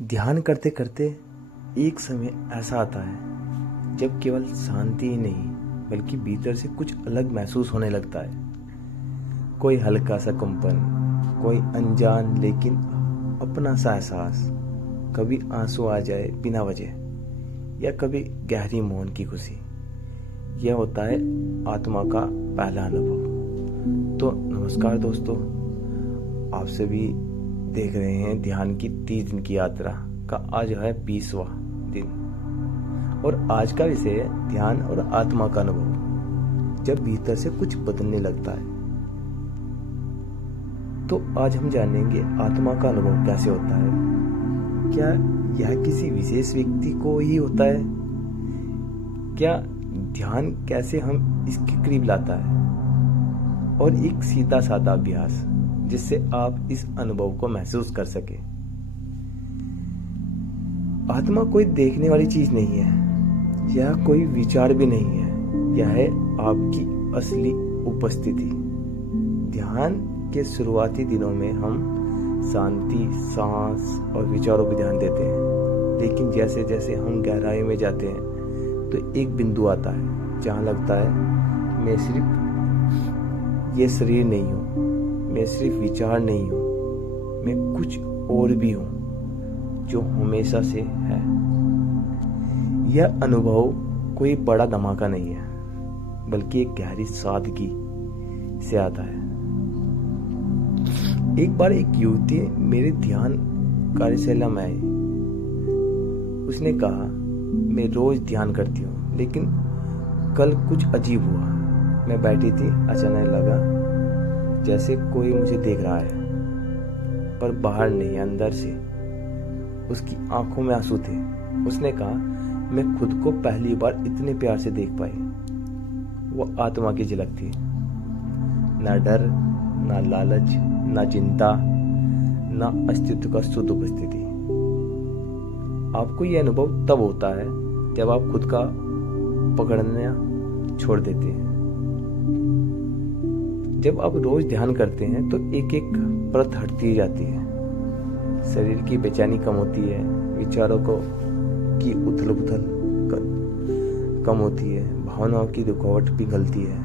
ध्यान करते करते एक समय ऐसा आता है जब केवल शांति ही नहीं बल्कि भीतर से कुछ अलग महसूस होने लगता है। कोई हल्का सा कंपन, कोई अनजान लेकिन अपना सा एहसास, कभी आंसू आ जाए बिना वजह या कभी गहरी मौन की खुशी। यह होता है आत्मा का पहला अनुभव। तो नमस्कार दोस्तों, आप सभी देख रहे हैं ध्यान की 30 दिन की यात्रा का आज है 20वां दिन और आज का विषय है ध्यान और आत्मा का अनुभव जब भीतर से कुछ बदलने लगता है। तो आज हम जानेंगे आत्मा का अनुभव कैसे होता है। क्या यह किसी विशेष व्यक्ति को ही होता है? क्या ध्यान कैसे हम इसके करीब लाता है? और एक सीधा साधा अभ्यास जिससे आप इस अनुभव को महसूस कर सके। आत्मा कोई देखने वाली चीज नहीं है, यह कोई विचार भी नहीं है, यह है आपकी असली उपस्थिति। ध्यान के शुरुआती दिनों में हम शांति, सांस और विचारों पर ध्यान देते हैं, लेकिन जैसे जैसे हम गहराई में जाते हैं तो एक बिंदु आता है जहां लगता है मैं सिर्फ ये शरीर नहीं हूं, मैं सिर्फ विचार नहीं हूं, मैं कुछ और भी हूं जो हमेशा से है। यह अनुभव कोई बड़ा धमाका नहीं है बल्कि एक गहरी सादगी से आता है। एक बार एक युवती मेरे ध्यान कार्यशाला में आई। उसने कहा, मैं रोज ध्यान करती हूँ लेकिन कल कुछ अजीब हुआ। मैं बैठी थी, अचानक लगा जैसे कोई मुझे देख रहा है, पर बाहर नहीं, अंदर से। उसकी आंखों में आंसू थे। उसने कहा, मैं खुद को पहली बार इतने प्यार से देख पाई। वो आत्मा की झलक थी, ना डर, ना लालच, ना चिंता, ना अस्तित्व का शुद्ध उपस्थिति। आपको यह अनुभव तब होता है जब आप खुद का पकड़ना छोड़ देते हैं। जब आप रोज ध्यान करते हैं तो एक एक परत हटती जाती है। शरीर की बेचैनी कम होती है, विचारों की उथल पुथल कम होती है, भावनाओं की रुकावट पिघलती है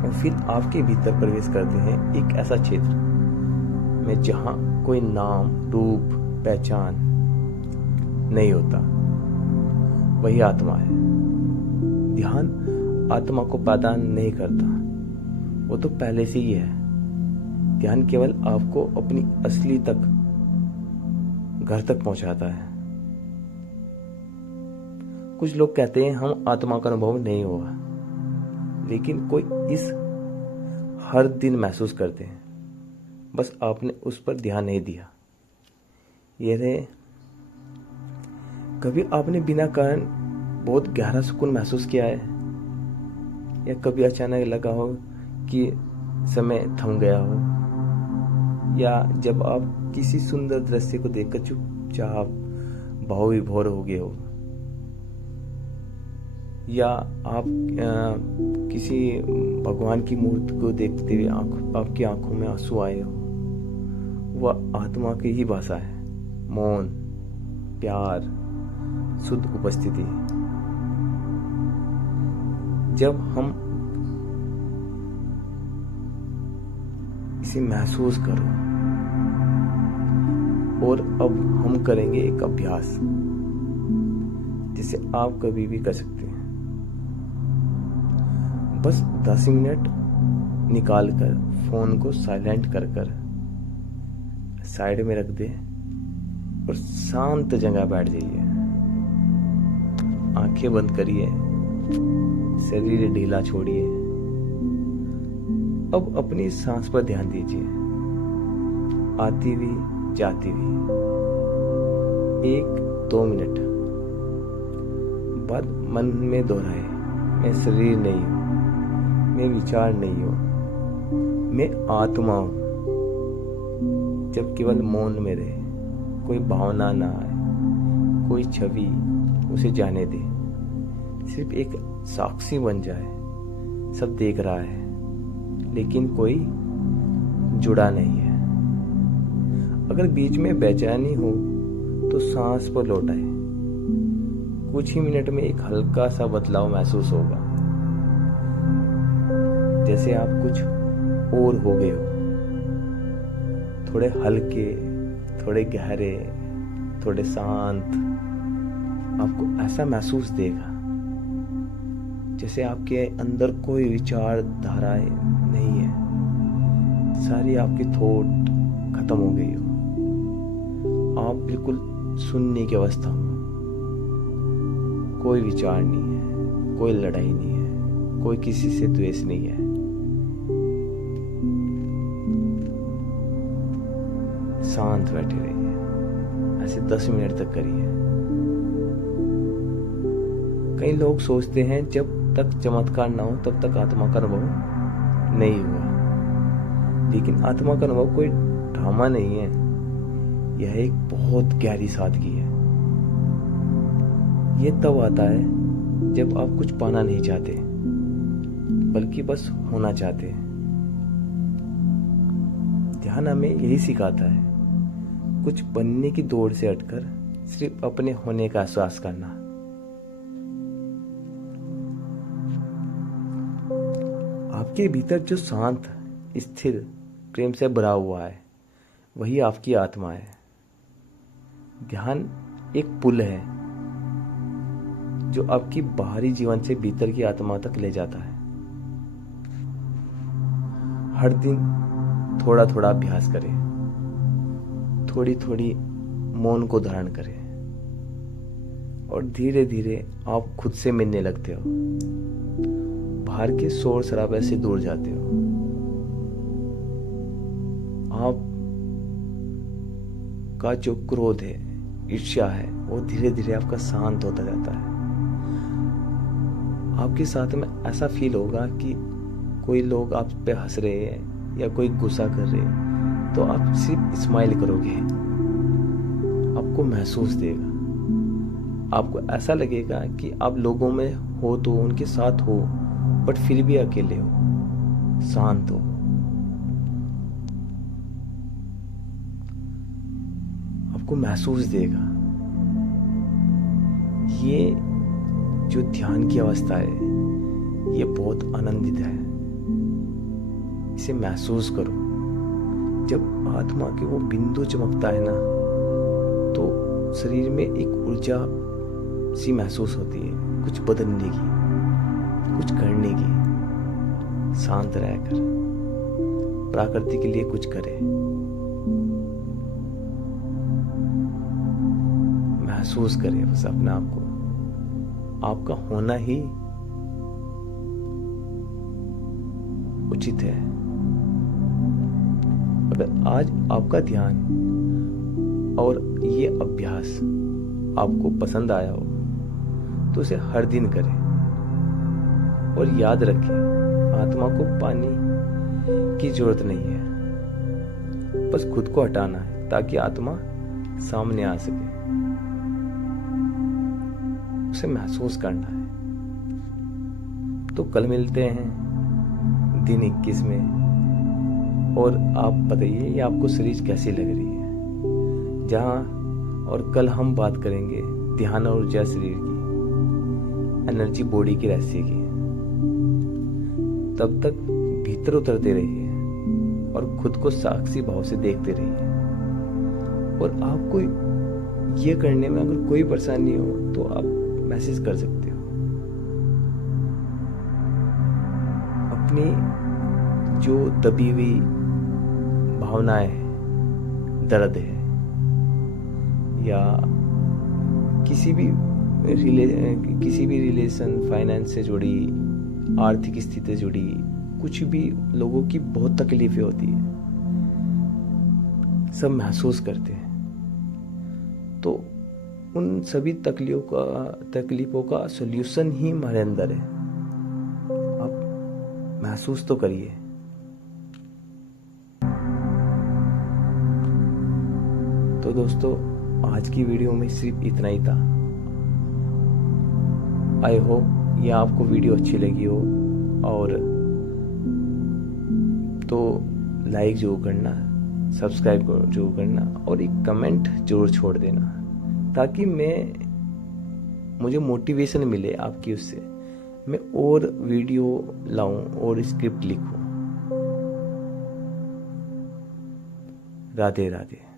और फिर आपके भीतर प्रवेश करते हैं एक ऐसा क्षेत्र में जहां कोई नाम, रूप, पहचान नहीं होता। वही आत्मा है। ध्यान आत्मा को पैदा नहीं करता, वो तो पहले से ही है। ध्यान केवल आपको अपनी असली तक, घर तक पहुंचाता है। कुछ लोग कहते हैं हम आत्मा का अनुभव नहीं हुआ, लेकिन कोई इस हर दिन महसूस करते हैं, बस आपने उस पर ध्यान नहीं दिया। ये रहे, कभी आपने बिना कारण बहुत गहरा सुकून महसूस किया है? या कभी अचानक लगा हो कि समय थम गया हो? या जब आप किसी सुंदर दृश्य को देखकर चुपचाप भाव विभोर हो गए हो? या आप किसी भगवान की मूर्ति को देखते हुए आपकी आंखों में आंसू आए हो? वह आत्मा की ही भाषा है, मौन, प्यार, शुद्ध उपस्थिति। जब हम इसे महसूस करो। और अब हम करेंगे एक अभ्यास जिसे आप कभी भी कर सकते हैं। बस 10 मिनट निकाल कर फोन को साइलेंट कर साइड में रख दे और शांत जगह बैठ जाइए। आंखें बंद करिए, शरीर ढीला छोड़िए। अब अपनी सांस पर ध्यान दीजिए, आती हुई, जाती हुई। 1-2 मिनट बाद मन में दोहराए, मैं शरीर नहीं हूं, मैं विचार नहीं हूं, मैं आत्मा हूं। जब केवल मौन में रहे, कोई भावना ना आए, कोई छवि, उसे जाने दे। सिर्फ एक साक्षी बन जाए। सब देख रहा है लेकिन कोई जुड़ा नहीं है। अगर बीच में बेचैनी हो तो सांस पर लौट आए। कुछ ही मिनट में एक हल्का सा बदलाव महसूस होगा, जैसे आप कुछ और हो गए हो, थोड़े हल्के, थोड़े गहरे, थोड़े शांत। आपको ऐसा महसूस देगा जैसे आपके अंदर कोई विचारधाराएं नहीं है, सारी आपकी थॉट खत्म हो गई हो। आप बिल्कुल सुनने की अवस्था हो, कोई विचार नहीं है, कोई लड़ाई नहीं है, कोई किसी से द्वेष नहीं है। शांत बैठे रहिए, ऐसे 10 मिनट तक करिए। कई लोग सोचते हैं जब तक चमत्कार ना हो तब तक आत्मा का अनुभव नहीं हुआ, लेकिन आत्मा का अनुभव कोई ड्रामा नहीं है, यह एक बहुत गहरी सादगी है। यह तब आता है जब आप कुछ पाना नहीं चाहते, बल्कि बस होना चाहते हैं। ध्यान हमें यही सिखाता है, कुछ बनने की दौड़ से हटकर सिर्फ अपने होने का एहसास करना। आपके भीतर जो शांत, स्थिर, प्रेम से भरा हुआ है, वही आपकी आत्मा है। ध्यान एक पुल है जो आपकी बाहरी जीवन से भीतर की आत्मा तक ले जाता है। हर दिन थोड़ा थोड़ा अभ्यास करें, थोड़ी थोड़ी मौन को धारण करें, और धीरे धीरे आप खुद से मिलने लगते हो, बाहर के शोर शराबे से दूर जाते हो। आप का जो क्रोध है, ईर्ष्या है, वो धीरे धीरे आपका शांत होता जाता है। आपके साथ में ऐसा फील होगा कि कोई लोग आप पे हंस रहे हैं या कोई गुस्सा कर रहे हैं, तो आप सिर्फ स्माइल करोगे, आपको महसूस देगा। आपको ऐसा लगेगा कि आप लोगों में हो तो उनके साथ हो, बट फिर भी अकेले हो, शांत हो। आपको महसूस देगा। ये जो ध्यान की अवस्था है, ये बहुत आनंदित है। इसे महसूस करो। जब आत्मा के वो बिंदु चमकता है ना, तो शरीर में एक ऊर्जा सी महसूस होती है, कुछ बदलने की, कुछ करने की। शांत रहकर प्रकृति के लिए कुछ करें, महसूस करें बस अपने आप को। आपका होना ही उचित है। अगर आज आपका ध्यान और ये अभ्यास आपको पसंद आया हो, तो उसे हर दिन करें। और याद रखें, आत्मा को पाने की जरूरत नहीं है, बस खुद को हटाना है ताकि आत्मा सामने आ सके। उसे महसूस करना है। तो कल मिलते हैं दिन 21 में, और आप बताइए ये आपको सीरीज कैसी लग रही है। जहां और कल हम बात करेंगे ध्यान और ऊर्जा शरीर की, एनर्जी बॉडी की रहस्य की। तब तक भीतर उतरते रहिए और खुद को साक्षी भाव से देखते रहिए। और आपको ये करने में अगर कोई परेशानी हो तो आप मैसेज कर सकते हो। अपनी जो दबी हुई भावनाएं है, दर्द है, या किसी भी रिलेशन, फाइनेंस से जुड़ी, आर्थिक स्थिति से जुड़ी, कुछ भी लोगों की बहुत तकलीफें होती है, सब महसूस करते हैं। तो उन सभी तकलीफों का सॉल्यूशन ही हमारे अंदर है। आप महसूस तो करिए। तो दोस्तों, आज की वीडियो में सिर्फ इतना ही था। आई होप ये आपको वीडियो अच्छी लगी हो, और तो लाइक जरूर करना, सब्सक्राइब जरूर करना, और एक कमेंट जरूर छोड़ देना। ताकि मुझे मोटिवेशन मिले आपकी उससे, मैं और वीडियो लाऊं और स्क्रिप्ट लिखूं। राधे राधे।